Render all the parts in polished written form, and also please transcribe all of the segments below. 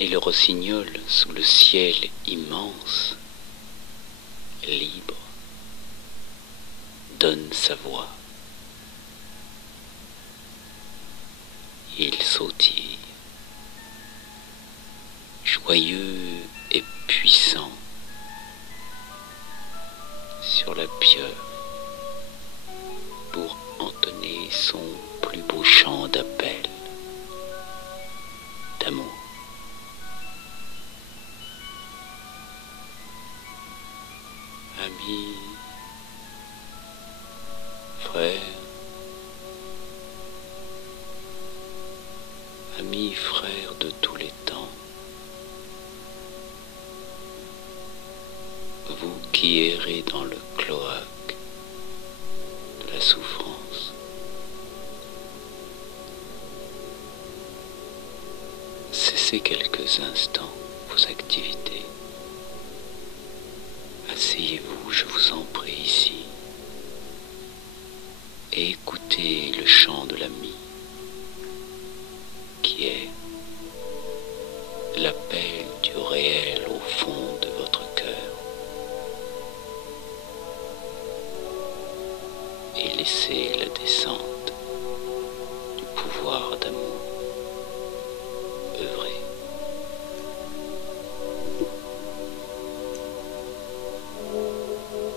et le rossignol sous le ciel immense, libre, donne sa voix. Il sautille, joyeux et puissant, sur la pieuvre pour entonner son plus beau chant d'appel, d'amour. Amis, frères, amis, frères de tous les temps, vous qui errez dans le cloaque de la souffrance, cessez quelques instants vos activités. Asseyez-vous, je vous en prie, ici, et écoutez le chant de l'ami, qui est l'appel du réel au fond de votre cœur. Et laissez la descente du pouvoir d'amour œuvrer.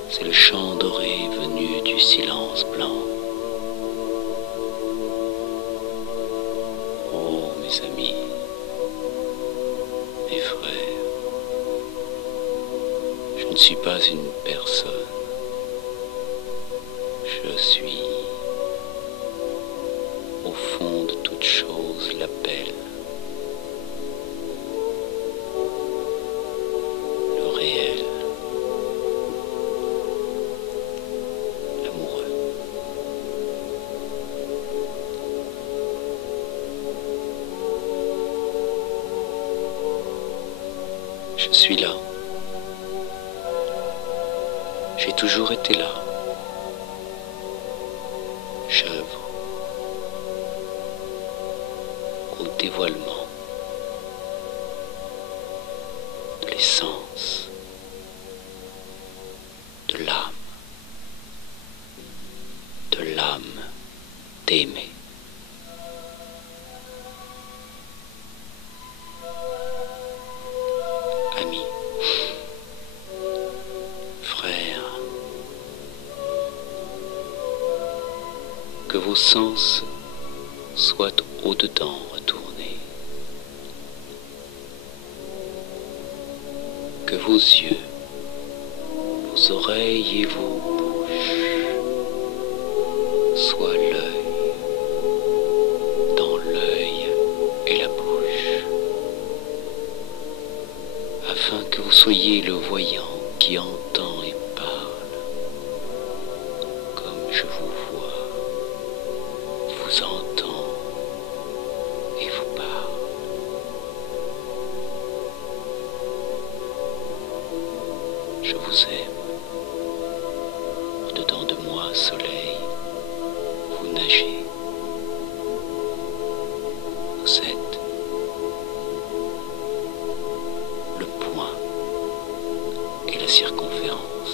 C'est le chant doré venu du silence blanc. Oh, mes amis, mes frères, je ne suis pas une personne. Je suis, au fond de toute chose, l'appel, le réel, l'amoureux. Je suis là. J'ai toujours été là. J'œuvre au dévoilement de l'essence de l'âme d'aimer. Amis, frères, que vos sens soient au-dedans retournés, que vos yeux, vos oreilles et vos bouches soient l'œil dans l'œil et la bouche, afin que vous soyez le voyant qui entend et parle, comme je vous vois, vous entend et vous parle. Je vous aime. Au-dedans de moi, soleil, vous nagez. Vous êtes le point et la circonférence.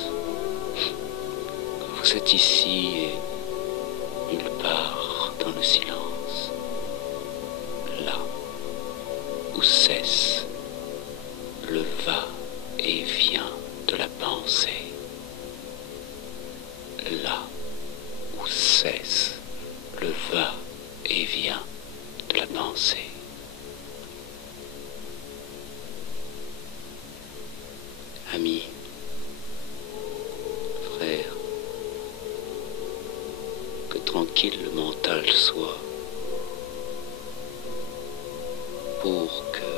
Vous êtes ici et nulle part dans le silence, là où cesse le va-et-vient de la pensée, là où cesse le va-et-vient de la pensée. Amis, frères, que tranquille le mental soit, pour que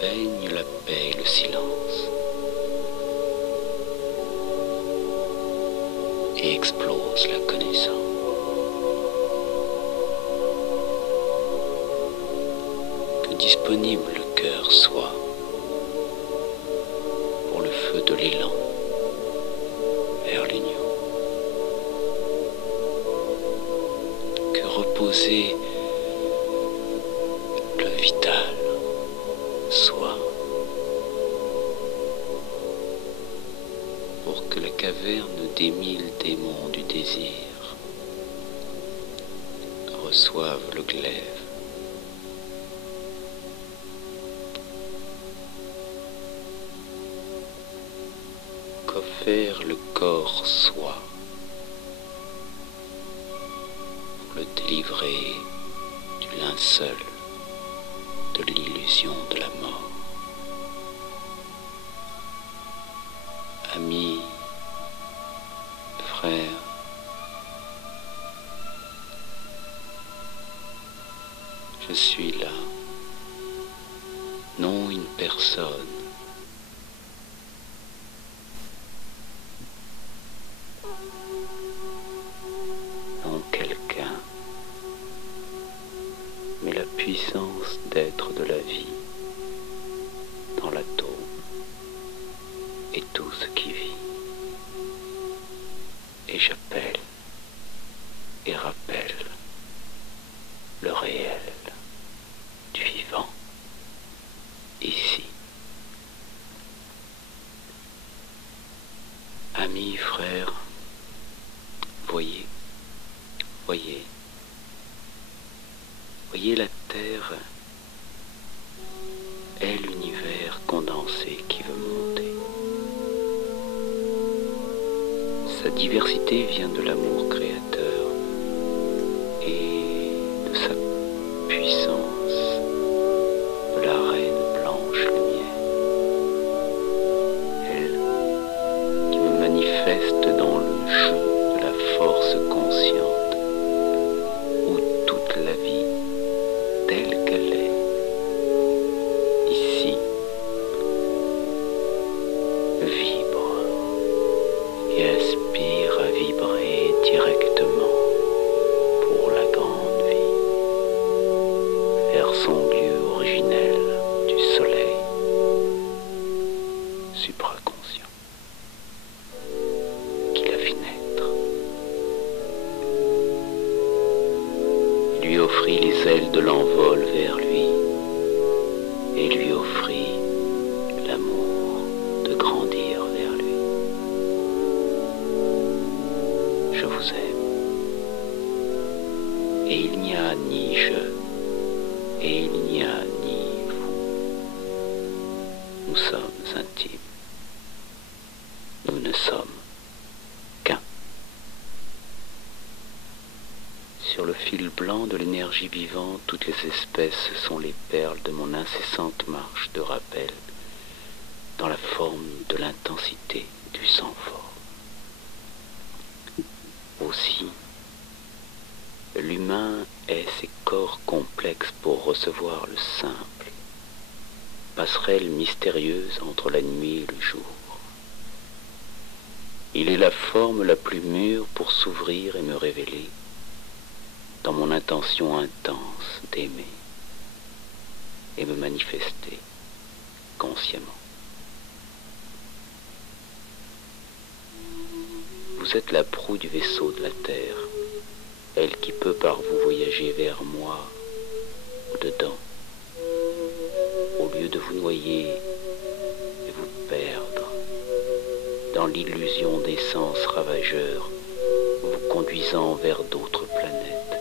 baigne la paix et le silence, et explose la connaissance. Que disponible le cœur soit pour le feu de l'élan vers l'union. Que reposer le vital des 1000 démons du désir reçoivent le glaive. Qu'offert le corps soit pour le délivrer du linceul de l'illusion de la mort. Amis, frères, je suis là, non une personne, non quelqu'un, mais la puissance d'être de la vie dans l'atome et tout ce qui vit. Et j'appelle et rappelle le réel du vivant ici. Amis, frères, voyez la Terre est l'univers condensé qui veut monter. Sa diversité vient de l'amour créateur et de sa puissance, de la reine blanche lumière. Elle qui me manifeste dans le jeu de la force consciente où toute la vie telle qu'elle est ici vibre et aspire à vibrer directement pour la grande vie vers son lieu originel du soleil supraconscient qui la fit naître. Il lui offrit les ailes de l'envol vers lui et lui offrit l'amour de grandir vers lui. Je vous aime. Et il n'y a ni je, et il n'y a ni vous. Nous sommes intimes. Nous ne sommes qu'un. Sur le fil blanc de l'énergie vivante, toutes les espèces sont les perles de mon incessante marche de rappel dans la forme de l'intensité du sang fort. Aussi, l'humain est ces corps complexes pour recevoir le simple, passerelle mystérieuse entre la nuit et le jour. Il est la forme la plus mûre pour s'ouvrir et me révéler dans mon intention intense d'aimer et me manifester consciemment. Vous êtes la proue du vaisseau de la Terre, elle qui peut par vous voyager vers moi ou dedans, au lieu de vous noyer et vous perdre dans l'illusion des sens ravageurs, vous conduisant vers d'autres planètes,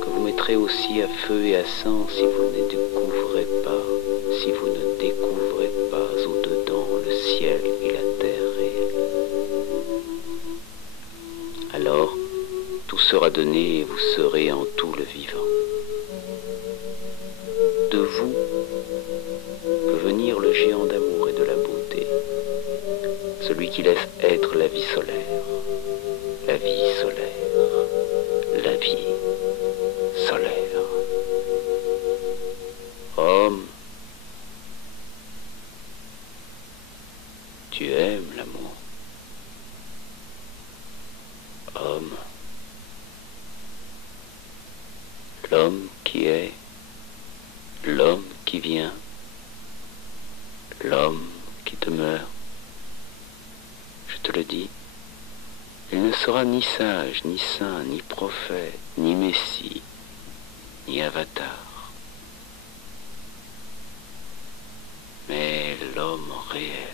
que vous mettrez aussi à feu et à sang si vous ne découvrez pas, si vous ne découvrez pas au-dedans le ciel et la terre réelle. Alors, tout sera donné et vous serez en tout le vivant. De vous peut venir le géant d'amour et de la beauté, celui qui laisse être la vie solaire, la vie solaire, la vie solaire. Homme, tu aimes l'amour. Homme, l'homme qui est, l'homme qui vient, l'homme qui demeure. Je te le dis, il ne sera ni sage, ni saint, ni prophète, ni messie, ni avatar, mais l'homme réel,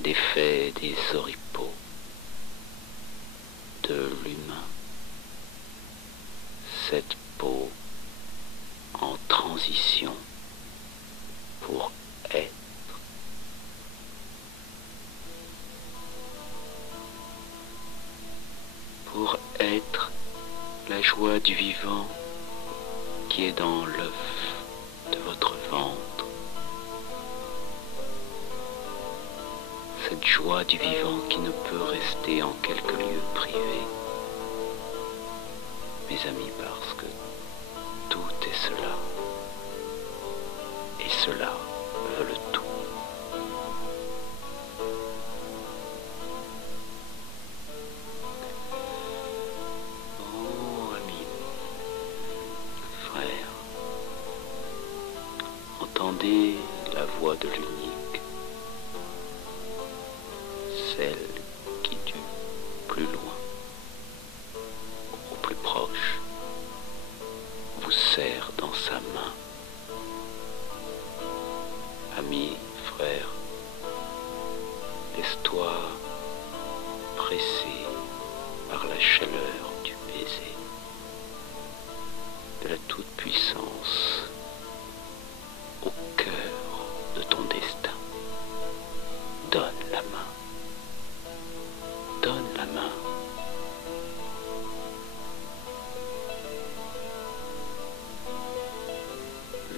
défait des oripeaux de l'humain, cette peau en transition pour être. Pour être la joie du vivant qui est dans l'œuf de votre ventre. Cette joie du vivant qui ne peut rester en quelques lieux privés, mes amis, parce que tout est cela, et cela veut le tout. Oh, amis, frères, entendez la voix de l'unique, celle qui du plus loin au plus proche vous serre dans sa main. Amis, frères, laisse-toi presser par la chaleur du baiser de la toute-puissance au cœur de ton destin. Donne la main. Donne la main.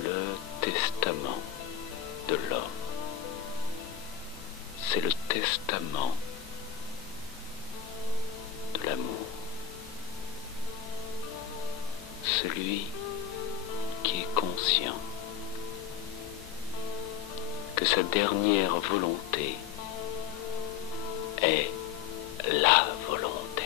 Le testament de l'homme, c'est le testament de l'amour. Celui qui est conscient que sa dernière volonté est la volonté.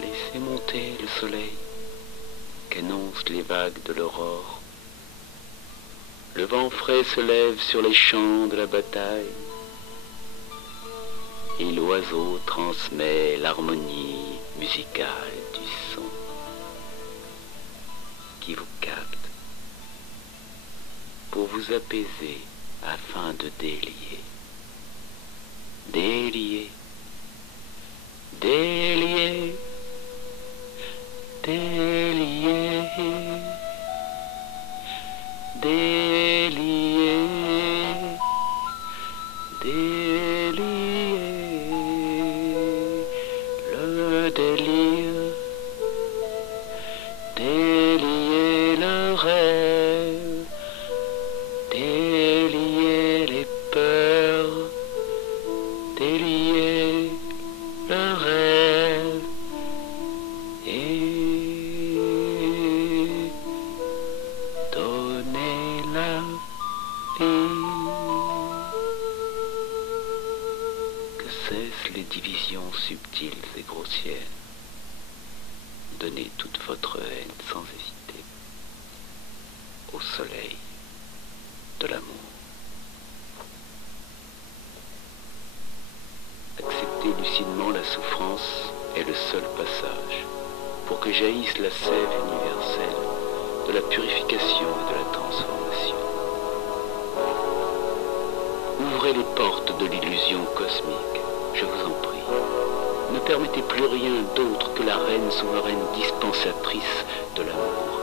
Laissez monter le soleil qu'annoncent les vagues de l'aurore. Le vent frais se lève sur les champs de la bataille et l'oiseau transmet l'harmonie musicale du son qui vous capte pour vous apaiser afin de délier, délier, délier, délier, délier, délier, le délire, délier le rêve, délier les peurs, délier le rêve et donner la vie. Que cessent les divisions subtiles et grossières. Donnez toute votre haine sans hésiter au soleil de l'amour. Accepter lucidement la souffrance est le seul passage pour que jaillisse la sève universelle de la purification et de la transformation. Ouvrez les portes de l'illusion cosmique, je vous en prie. Ne permettez plus rien d'autre que la reine souveraine dispensatrice de l'amour.